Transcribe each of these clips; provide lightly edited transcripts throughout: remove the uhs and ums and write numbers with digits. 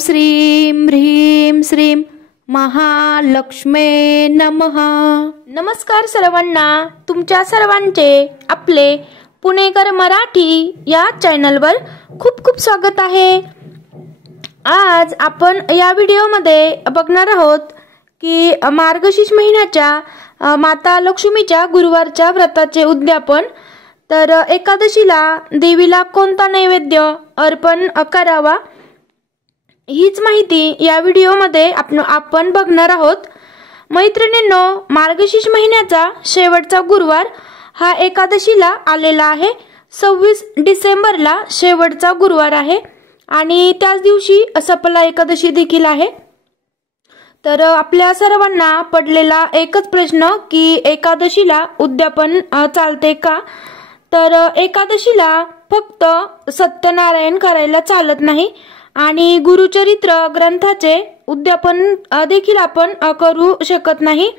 श्रीं ह्रीं श्रीं महालक्ष्मे नमः। नमस्कार सर्वांना, तुमच्या सर्वांचे आपले पुणेकर मराठी या चॅनलवर खूप खूप स्वागत आहे। आज आपण या व्हिडिओमध्ये बघणार आहोत की मार्गशीर्ष महिन्याच्या माता लक्ष्मीच्या गुरुवारच्या व्रताचे उद्यापन। तर एकादशीला देवीला कोणता नैवेद्य अर्पण करावा हीच माहिती या व्हिडिओमध्ये आपण बघणार आहोत। मैत्रिणींनो, मार्गशीर्ष महिन्याचा शेवटचा गुरुवार हा एकादशीला आलेला आहे। 26 डिसेंबरला शेवटचा गुरुवार आहे आणि त्याच दिवशी सफला एकादशी देखील आहे। तर आपल्या सर्वांना पडलेला एकच प्रश्न की एकादशीला उद्यापन चालते का? तर एकादशीला फक्त सत्यनारायण करायला चालत नाही आणि गुरुचरित्र ग्रंथाचे उद्यापन देखील आपण करू शकत नाही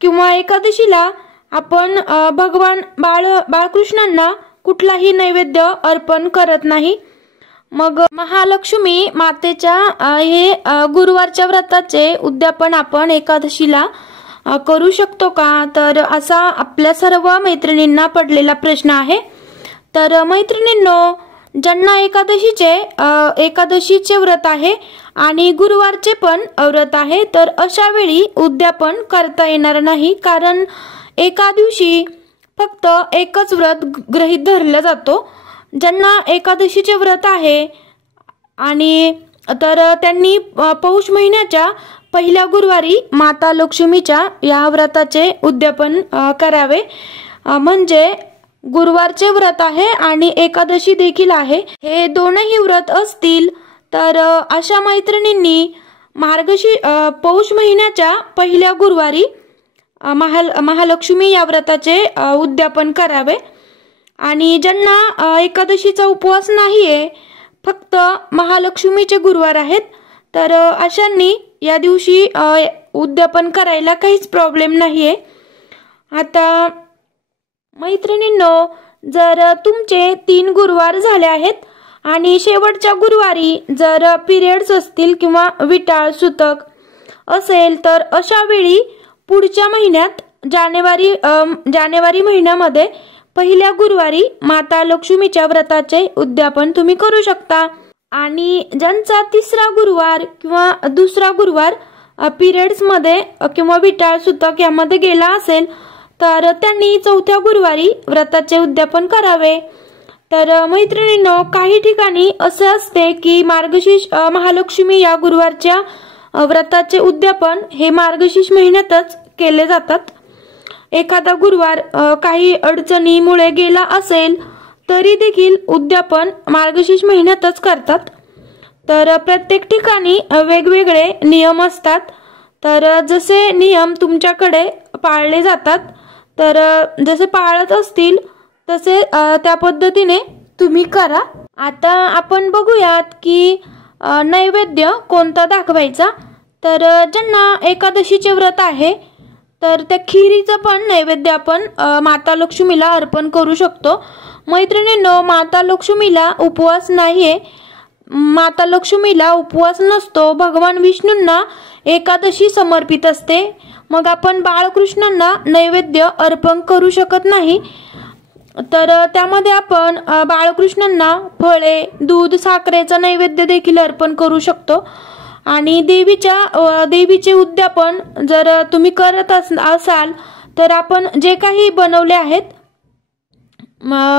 किंवा एकादशीला आपण भगवान बाळकृष्णांना कुठलाही नैवेद्य अर्पण करत नाही। मग महालक्ष्मी मातेच्या हे गुरुवारच्या व्रताचे उद्यापन आपण एकादशीला करू शकतो का? तर असा आपल्या सर्व मैत्रिणींना पडलेला प्रश्न आहे। तर मैत्रिणींनो, ज्यांना एकादशीचे व्रत आहे आणि गुरुवारचे पण व्रत आहे तर अशा वेळी उद्यापन करता येणार नाही, कारण एका दिवशी फक्त एकच व्रत गृहीत धरलं जातो। ज्यांना एकादशीचे व्रत आहे आणि तर त्यांनी पौष महिन्याच्या पहिल्या गुरुवारी माता लक्ष्मीच्या या व्रताचे उद्यापन करावे। म्हणजे गुरुवारचे व्रत आहे आणि एकादशी देखील आहे, हे दोनही व्रत असतील तर अशा मैत्रिणींनी पौष महिन्याच्या पहिल्या गुरुवारी महालक्ष्मी या व्रताचे उद्यापन करावे। आणि ज्यांना एकादशीचा उपवास नाहीये, फक्त महालक्ष्मीचे गुरुवार आहेत, तर अशांनी या दिवशी उद्यापन करायला काहीच प्रॉब्लेम नाहीये। आता मैत्रिणींनो, जर तुमचे 3 गुरुवार झाले आहेत आणि शेवटच्या गुरुवारी जर पिरियड्स असतील किंवा विटाळ सुतक असेल तर अशा वेळी पुढच्या महिन्यात जानेवारी महिन्यामध्ये पहिल्या गुरुवारी माता लक्ष्मीच्या व्रताचे उद्यापन तुम्ही करू शकता। आणि ज्यांचा 3रा गुरुवार किंवा 2रा गुरुवार पिरियड्स मध्ये किंवा विटाळ सुतक यामध्ये गेला असेल तर त्यांनी 4थ्या गुरुवारी व्रताचे उद्यापन करावे। तर मैत्रिणींनो, काही ठिकाणी असे असते की महालक्ष्मी या गुरुवारच्या व्रताचे उद्यापन हे मार्गशीर्ष महिन्यातच केले जातात। एखादा गुरुवार काही अडचणीमुळे गेला असेल तरी देखील उद्यापन मार्गशीर्ष महिन्यातच करतात। तर प्रत्येक ठिकाणी वेगवेगळे नियम असतात, तर जसे नियम तुमच्याकडे पाळले जातात तर जसे पाळत असतील तसे त्या पद्धतीने तुम्ही करा। आता आपण बघूयात की नैवेद्य कोणता दाखवायचा। तर ज्यांना एकादशीचे व्रत आहे तर त्या खिरीचं पण नैवेद्य आपण माता लक्ष्मीला अर्पण करू शकतो। मैत्रिणींनो, माता लक्ष्मीला उपवास नाहीये, माता लक्ष्मीला उपवास नसतो, भगवान विष्णूंना एकादशी समर्पित असते। मग आपण बाळकृष्णांना नैवेद्य अर्पण करू शकत नाही, तर त्यामध्ये आपण बाळकृष्णांना फळे, दूध, साखरेचा नैवेद्य देखील अर्पण करू शकतो। आणि देवीचे उद्यापन जर तुम्ही करत असाल तर आपण जे काही बनवले आहेत,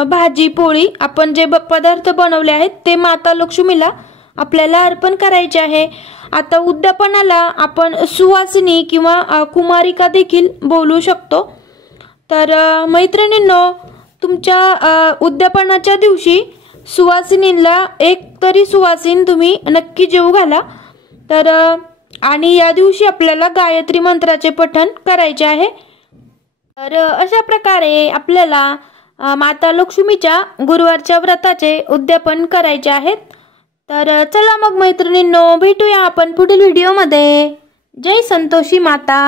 भाजी पोळी, आपण जे पदार्थ बनवले आहेत ते माता लक्ष्मीला आपल्याला अर्पण करायचे आहे। आता उद्यापनाला आपण सुवासिनी किंवा कुमारिका देखील बोलू शकतो। तर मैत्रिणींनो, तुमच्या उद्यापनाच्या दिवशी सुवासिनींना एक तरी सुवासिन तुम्ही नक्की जेवू घाला। तर आणि या दिवशी आपल्याला गायत्री मंत्राचे पठण करायचे आहे। तर अशा प्रकारे आपल्याला माता लक्ष्मीच्या गुरुवारच्या व्रताचे उद्यापन करायचे आहेत। तर चला मग मैत्रिणींनो, भेटूया आपण पुढील व्हिडिओमध्ये। जय संतोषी माता।